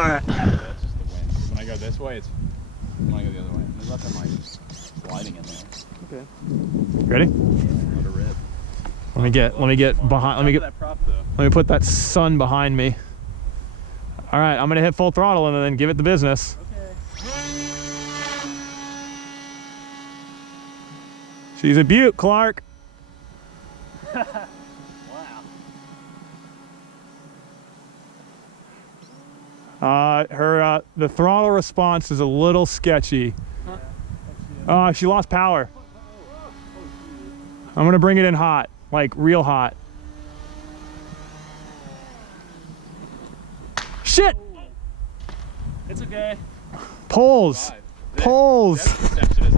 right. That's just the wind. When I go this way, it's when I go the other way. There's nothing like sliding in there. Okay. Ready? Let it rip. Let me get behind. Let me put that sun behind me. All right, I'm gonna hit full throttle and then give it the business. Okay. She's a beaut, Clark. The throttle response is a little sketchy. She lost power. I'm gonna bring it in hot, like real hot. Shit! It's okay. Poles. Poles.